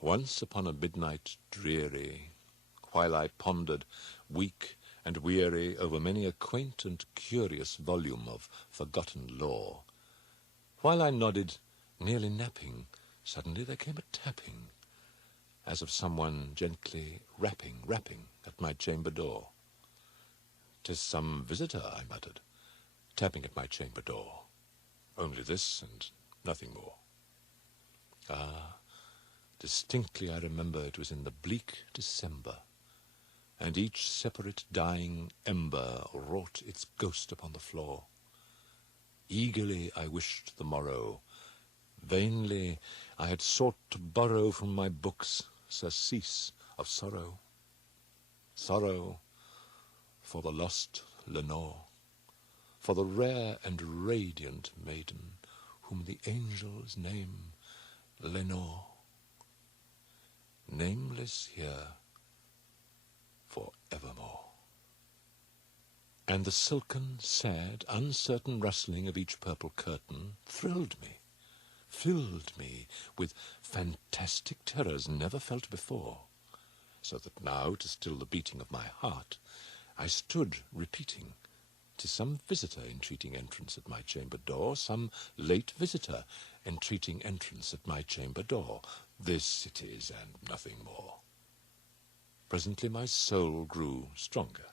Once upon a midnight dreary, while I pondered, weak and weary, over many a quaint and curious volume of forgotten lore, while I nodded, nearly napping, suddenly there came a tapping, as of someone gently rapping at my chamber door. "'Tis some visitor," I muttered, tapping at my chamber door. Only this and nothing more. Ah, distinctly I remember it was in the bleak December, and each separate dying ember wrought its ghost upon the floor. Eagerly I wished the morrow. Vainly I had sought to borrow from my books surcease of sorrow. Sorrow for the lost Lenore, for the rare and radiant maiden whom the angels name Lenore, nameless here for evermore. And the silken, sad, uncertain rustling of each purple curtain thrilled me, filled me with fantastic terrors never felt before, so that now, to still the beating of my heart, I stood repeating, "'Tis some visitor entreating entrance at my chamber door, some late visitor entreating entrance at my chamber door. This it is, and nothing more." Presently my soul grew stronger.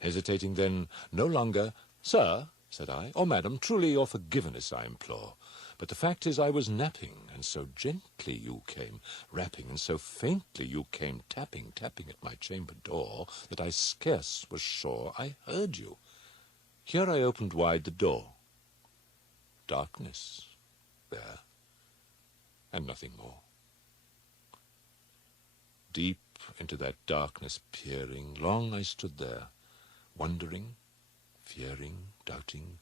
Hesitating then no longer, "Sir," said I, "or madam, truly your forgiveness I implore. But the fact is I was napping, and so gently you came rapping, and so faintly you came tapping at my chamber door, that I scarce was sure I heard you. Here I opened wide the door. Darkness there, and nothing more. Deep into that darkness peering, long I stood there, wondering, fearing, doubting,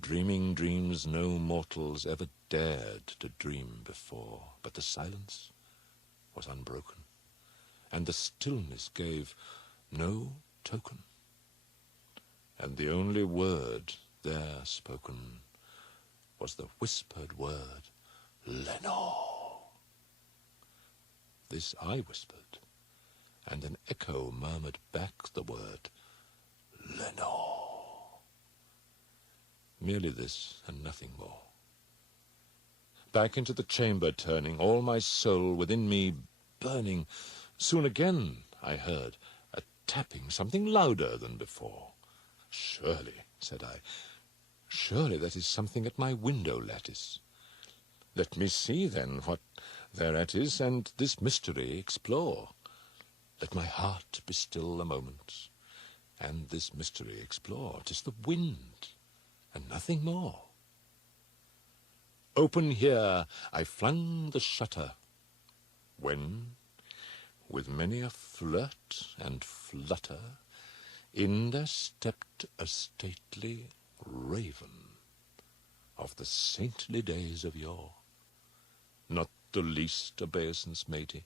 dreaming dreams no mortals ever dared to dream before. But the silence was unbroken, and the stillness gave no token. And the only word there spoken was the whispered word, "Lenore." This I whispered, and an echo murmured back the word, "Lenore." Merely this, and nothing more. Back into the chamber turning, all my soul within me burning, soon again I heard a tapping, something louder than before. "Surely," said I, "surely that is something at my window lattice. Let me see, then, what thereat is, and this mystery explore. Let my heart be still a moment, and this mystery explore. 'Tis the wind, and nothing more." Open here I flung the shutter, when, with many a flirt and flutter, in there stepped a stately raven of the saintly days of yore. Not the least obeisance made he,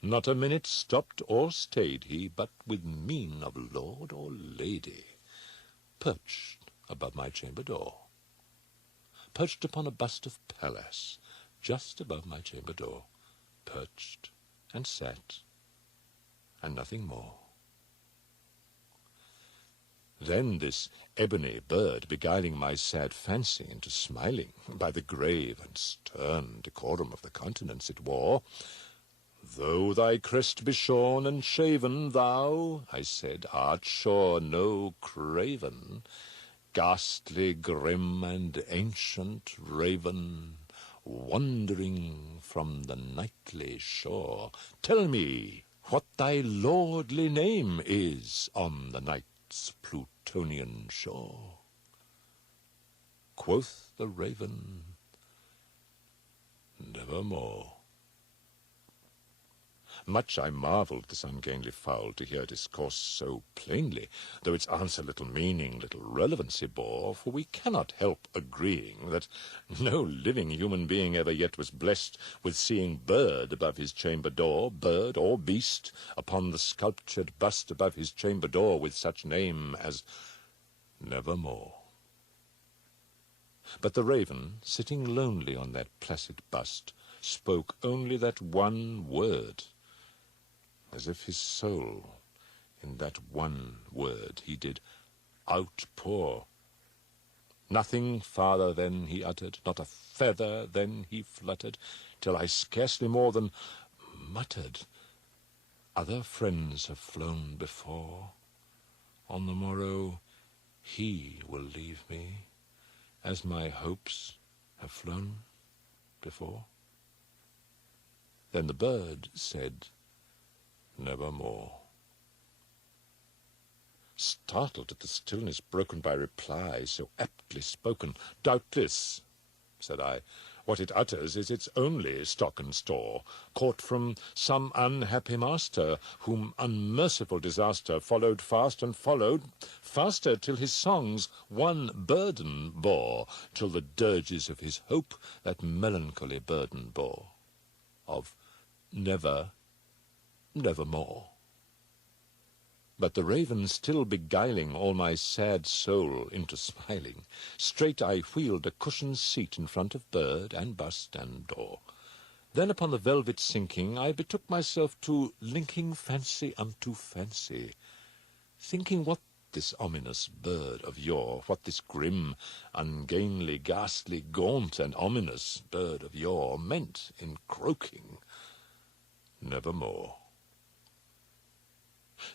not a minute stopped or stayed he, but with mien of lord or lady, perched above my chamber door, perched upon a bust of Pallas, just above my chamber door, perched and sat, and nothing more. Then this ebony bird, beguiling my sad fancy into smiling, by the grave and stern decorum of the countenance it wore, "Though thy crest be shorn and shaven, thou," I said, "art sure no craven, ghastly, grim, and ancient raven, wandering from the nightly shore. Tell me what thy lordly name is on the night's Plutonian shore." Quoth the raven, "Nevermore." Much I marvelled this ungainly fowl to hear discourse so plainly, though its answer little meaning, little relevancy bore, for we cannot help agreeing that no living human being ever yet was blessed with seeing bird above his chamber door, bird or beast, upon the sculptured bust above his chamber door with such name as Nevermore. But the raven, sitting lonely on that placid bust, spoke only that one word, as if his soul, in that one word, he did outpour. Nothing farther then he uttered, not a feather then he fluttered, till I scarcely more than muttered, other friends have flown before. On the morrow he will leave me, as my hopes have flown before. Then the bird said, nevermore. Startled at the stillness broken by reply so aptly spoken, doubtless, said I, what it utters is its only stock and store, caught from some unhappy master, whom unmerciful disaster followed fast and followed faster, till his songs one burden bore, till the dirges of his hope that melancholy burden bore, of never, nevermore. But the raven still beguiling all my sad soul into smiling, straight I wheeled a cushioned seat in front of bird and bust and door. Then upon the velvet sinking, I betook myself to linking fancy unto fancy, thinking what this ominous bird of yore, what this grim, ungainly, ghastly, gaunt, and ominous bird of yore meant in croaking, nevermore.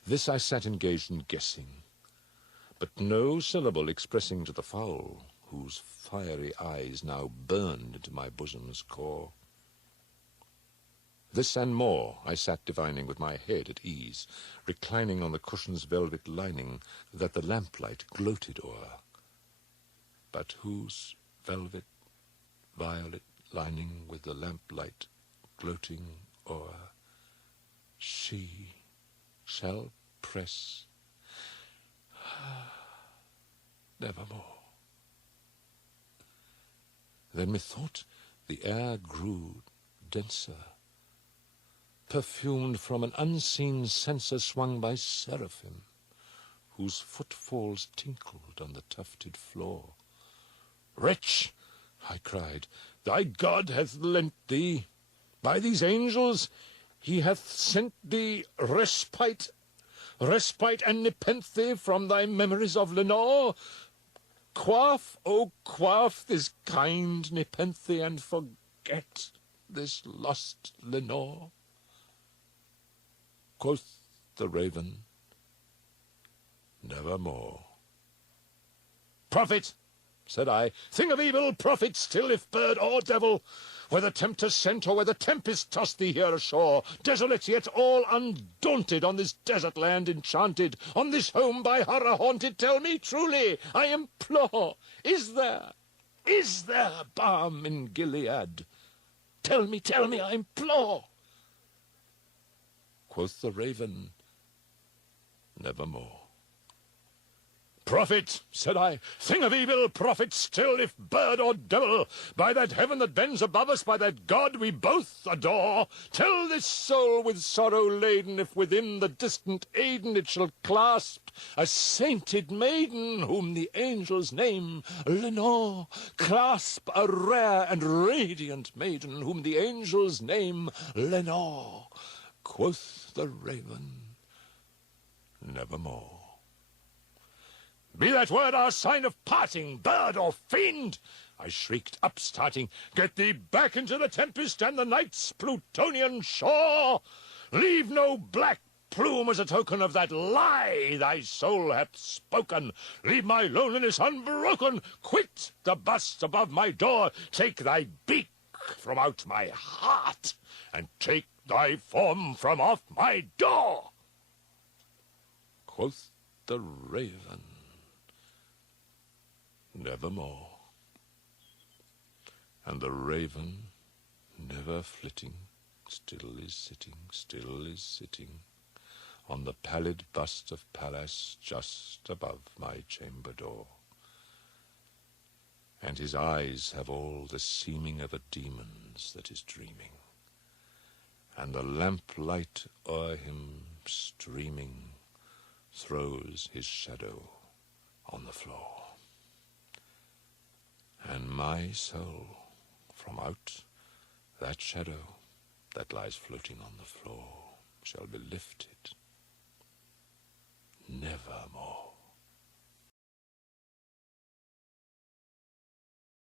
This I sat engaged in guessing, but no syllable expressing to the fowl, whose fiery eyes now burned into my bosom's core. This and more I sat divining with my head at ease, reclining on the cushion's velvet lining that the lamplight gloated o'er, but whose velvet violet lining with the lamplight gloating o'er, she shall press nevermore. Then methought the air grew denser, perfumed from an unseen censer swung by seraphim, whose footfalls tinkled on the tufted floor. Wretch, I cried, thy God hath lent thee, by these angels he hath sent thee respite and nepenthe from thy memories of Lenore. Quaff, oh quaff this kind nepenthe, and forget this lost Lenore. Quoth the raven, nevermore. Prophet, said I, thing of evil, prophet still, if bird or devil, whether tempter sent or whether tempest tossed thee here ashore, desolate yet all undaunted on this desert land enchanted, on this home by horror haunted, tell me truly, I implore, is there balm in Gilead? Tell me, I implore. Quoth the raven, nevermore. Prophet, said I, thing of evil, prophet still, if bird or devil, by that heaven that bends above us, by that God we both adore, tell this soul with sorrow laden, if within the distant Aiden it shall clasp a sainted maiden, whom the angels name Lenore, clasp a rare and radiant maiden, whom the angels name Lenore. Quoth the raven, nevermore. Be that word our sign of parting, bird or fiend, I shrieked, upstarting, get thee back into the tempest and the night's Plutonian shore. Leave no black plume as a token of that lie thy soul hath spoken. Leave my loneliness unbroken. Quit the bust above my door. Take thy beak from out my heart, and take thy form from off my door. Quoth the raven, nevermore. And the raven, never flitting, still is sitting, on the pallid bust of Pallas just above my chamber door. And his eyes have all the seeming of a demon's that is dreaming, and the lamplight o'er him streaming throws his shadow on the floor. And my soul from out That shadow that lies floating on the floor shall be lifted